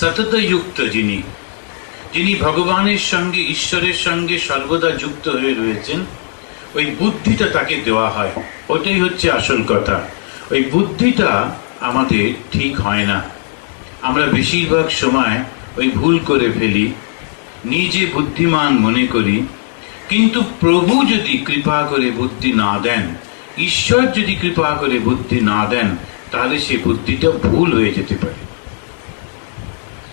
সতত যুক্ত যিনি, যিনি ভগবানের সঙ্গে ঈশ্বরের সঙ্গে সর্বদা যুক্ত হয়ে রয়েছেন, ওই বুদ্ধিটা তাকে দেওয়া হয়। ওটাই হচ্ছে আসল কথা। ওই বুদ্ধিটা আমাদের ঠিক হয় না। আমরা বেশিরভাগ সময় ওই ভুল করে ফেলি, নিজে বুদ্ধিমান মনে করি, কিন্তু প্রভু যদি কৃপা করে বুদ্ধি না দেন, ঈশ্বর যদি কৃপা করে বুদ্ধি না দেন, তাহলে সেই বুদ্ধিটা ভুল হয়ে যেতে পারে।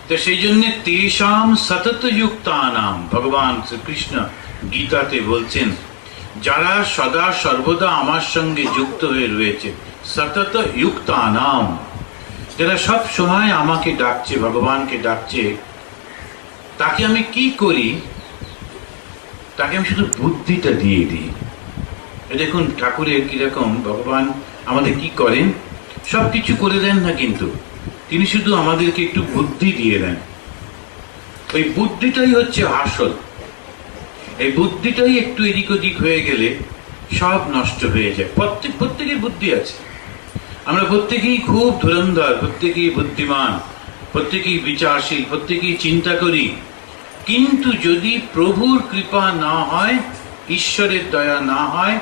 তো সেই জন্য তেষাম সতত যুক্তানাম, ভগবান শ্রীকৃষ্ণ গীতাতে বলছেন, যারা সদা সর্বদা আমার সঙ্গে যুক্ত হয়ে রয়েছে, সতত যুক্তানাম, যারা সব সময় আমাকে ডাকছে, ভগবানকে ডাকছে, তাকে আমি কি করি? তাকে আমি শুধু বুদ্ধিটা দিয়ে দিই। দেখুন ঠাকুরের কিরকম, ভগবান আমাদের কি করেন, সব কিছু করে দেন না, কিন্তু তিনি শুধু আমাদেরকে একটু বুদ্ধি দিয়ে দেন। ওই বুদ্ধিটাই হচ্ছে আসল। এই বুদ্ধিটাই একটু এদিক ওদিক হয়ে গেলে সব নষ্ট হয়ে যায়। প্রত্যেকের বুদ্ধি আছে, আমরা প্রত্যেকেই খুব ধুরন্ধর, প্রত্যেকেই বুদ্ধিমান, প্রত্যেকেই বিচারশীল, প্রত্যেকেই চিন্তা করি, কিন্তু যদি প্রভুর কৃপা না হয়, ঈশ্বরের দয়া না হয়,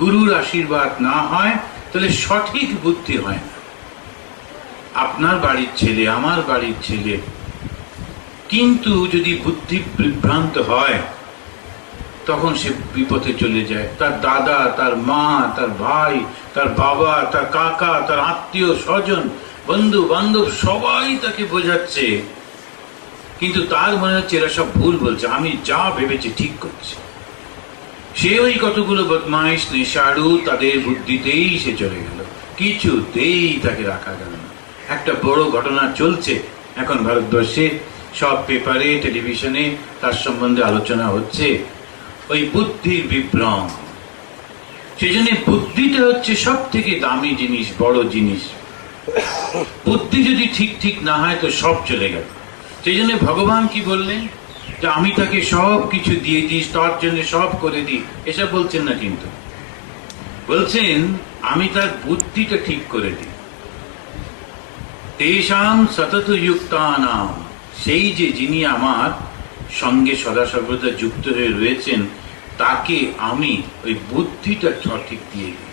গুরুর আশীর্বাদ না হয়, তাহলে সঠিক বুদ্ধি হয় না। আপনার বাড়ির ছেলে, আমার বাড়ির ছেলে, কিন্তু যদি বুদ্ধি বিভ্রান্ত হয়, তখন সে বিপথে চলে যায়। তার দাদা, তার মা, তার ভাই, তার বাবা, তার কাকা, তার আত্মীয় স্বজন, বন্ধু বান্ধব সবাই তাকে বোঝাচ্ছে, কিন্তু তার মনে হচ্ছে এরা সব ভুল বলছে, আমি যা ভেবেছি ঠিক করছি। সে ওই কতগুলো বদমাইশ নেশাড়ু, তাদের বুদ্ধিতেই সে চলে গেল, কিছুতেই তাকে রাখা গেল না। একটা বড় ঘটনা চলছে এখন ভারতবর্ষে, সব পেপারে, টেলিভিশনে তার সম্বন্ধে আলোচনা হচ্ছে, ওই বুদ্ধির বিভ্রম। সেই জন্য বুদ্ধিটা হচ্ছে সব থেকে দামি জিনিস, বড় জিনিস। বুদ্ধি যদি ঠিক ঠিক না হয় তো সব চলে গেল। সেই জন্য ভগবান কি বললেন, যে আমি তাকে সব কিছু দিয়ে দিই, তার জন্য সব করে দিই, এসব বলছেন না, কিন্তু বলছেন আমি তার বুদ্ধিটা ঠিক করে দিই। তেষাম সতত যুক্তানাম, সেই যে যিনি আমার সঙ্গে সদা সর্বদা যুক্ত হয়ে রয়েছেন, তাকে আমি ওই বুদ্ধিটা সঠিক দিয়ে দিই।